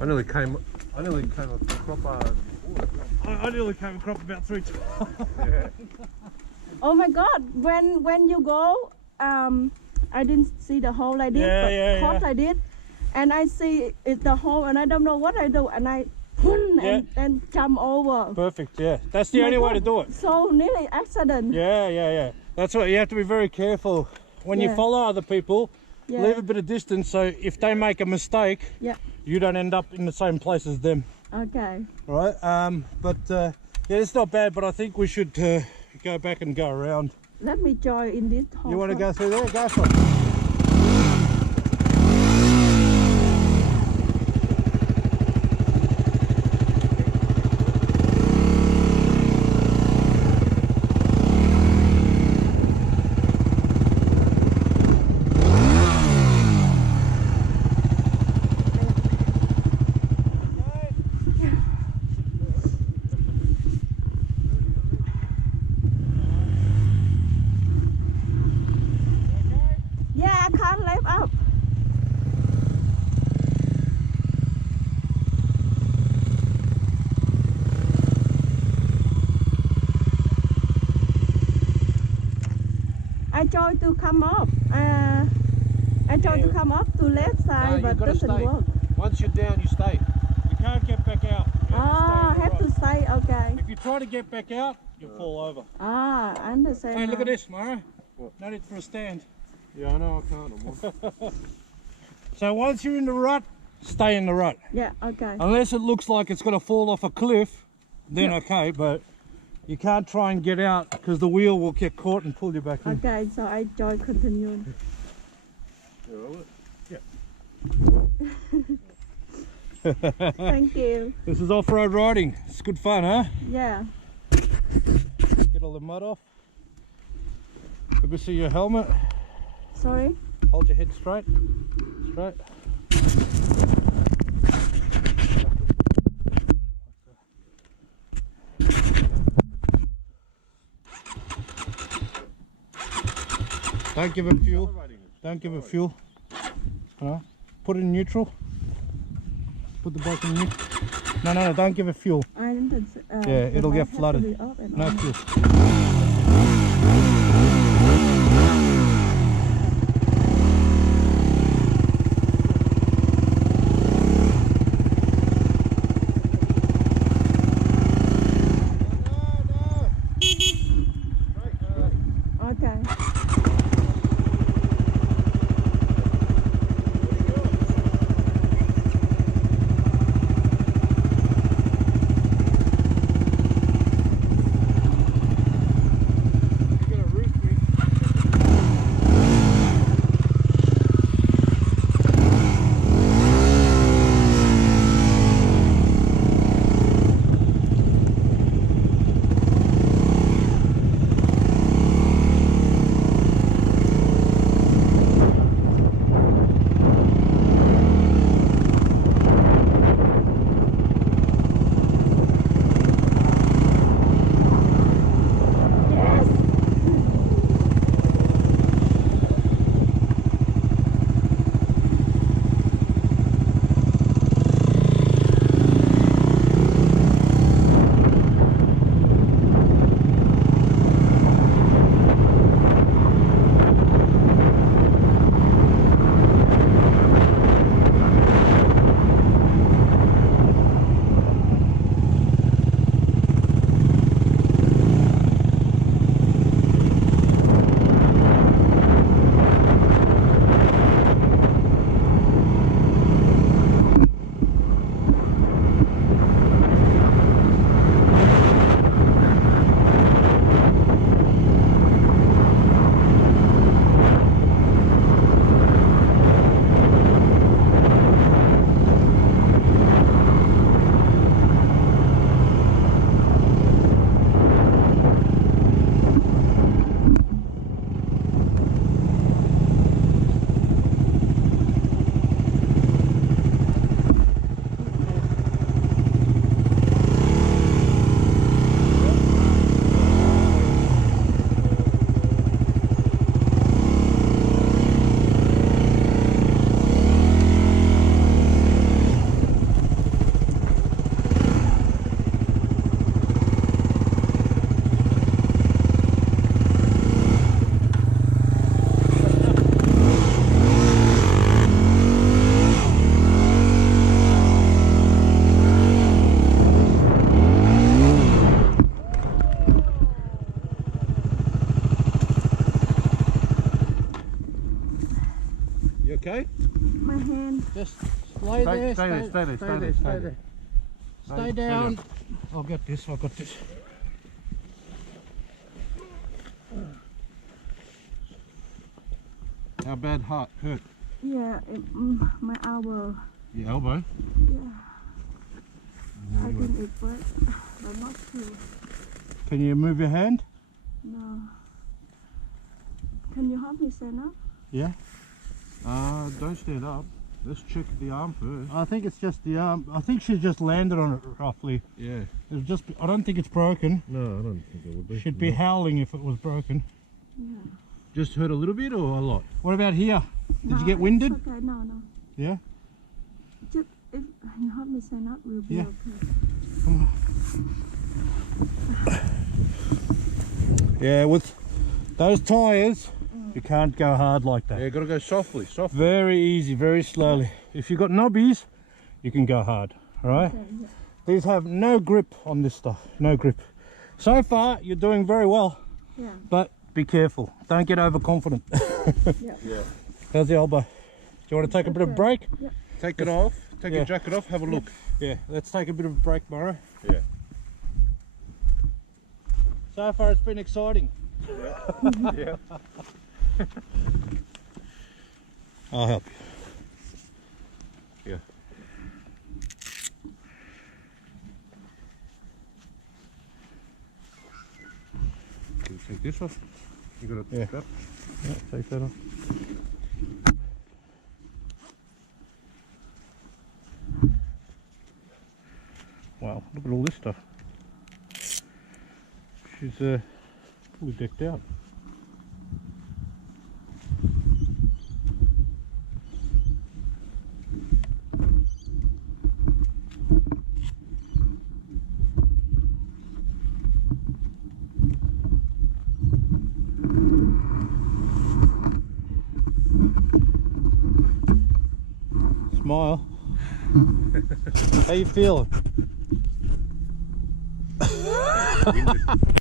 I nearly came a crop before. I nearly came a crop about 3 times. Yeah. Oh my God! When you go, I didn't see the hole like this, Yeah, but yeah, caught yeah. like this, and I see it the hole, and I don't know what I do, and I Yeah. and jump over. Perfect, yeah. That's the My only way to God, do it. So nearly accident. Yeah. That's what you have to be very careful when you Yeah. follow other people. Yeah. Leave a bit of distance so if they make a mistake, Yeah. you don't end up in the same place as them. Okay. Right? Yeah, it's not bad, but I think we should go back and go around. Let me join in this hole. You want to go first. through there? Go for it. Yeah, I can't lift up. I try to come up. I try to come up to left side, you've but got to doesn't stay. work. Once you're down, you stay. You can't get back out. You Ah, have to stay in the have rut. to stay. Okay. If you try to get back out, you'll fall over. Ah, I understand. Hey, look now. at this, Mara. What? No need for a stand. Yeah, I know I can't. I'm on. So once you're in the rut, stay in the rut. Yeah. Okay. Unless it looks like it's going to fall off a cliff, then Yeah. okay, but you can't try and get out because the wheel will get caught and pull you back in. Okay. So I join continue. Yeah, will it? Thank you. This is off-road riding. It's good fun, huh? Yeah. Get all the mud off. Let me see your helmet. Sorry. Hold your head straight. Straight. Don't give it fuel. Don't give it fuel. Put it in neutral. Put the bike in neutral. No, don't give it fuel. I didn't. Yeah, it'll the get light has to flooded. be off and No on. fuel. Okay. fine. Just lay there. Stay there, stay there, stay there, stay there. Stay down. I'll get this, I'll get this. How bad hurt? Yeah, my elbow. Your elbow? Yeah. I think it hurt, but not too. Can you move your hand? No. Can you help me stand up? Yeah. Don't stand up. Let's check the arm first. I think it's just the arm. I think she's just landed on it roughly. Yeah. It's just. I don't think it's broken. No, I don't think it would be. She'd be howling if it was broken. Yeah. Just hurt a little bit or a lot? What about here? Did No, you get winded? it's okay, no. Yeah. Just if you help me stand up, we'll be Yeah. okay. Come on. Yeah, with those tyres, you can't go hard like that. Yeah, gotta go softly, softly. Very easy, very slowly. If you've got knobbies, you can go hard, all right? Okay, yeah. These have no grip on this stuff, no grip. So far, you're doing very well, Yeah. but be careful. Don't get overconfident. Yeah. Yeah. How's the elbow? Do you want to take a bit of a break? Yeah. Take it off. Take Yeah. your jacket off. Have a look. Yeah, let's take a bit of a break, Morrow. Yeah. So far, it's been exciting. Yeah. I'll help you. Yeah. Can you take this off? You got a Yeah. strap? Yeah, take that off. Wow, look at all this stuff. She's fully decked out. Smile. How you feeling? Winded.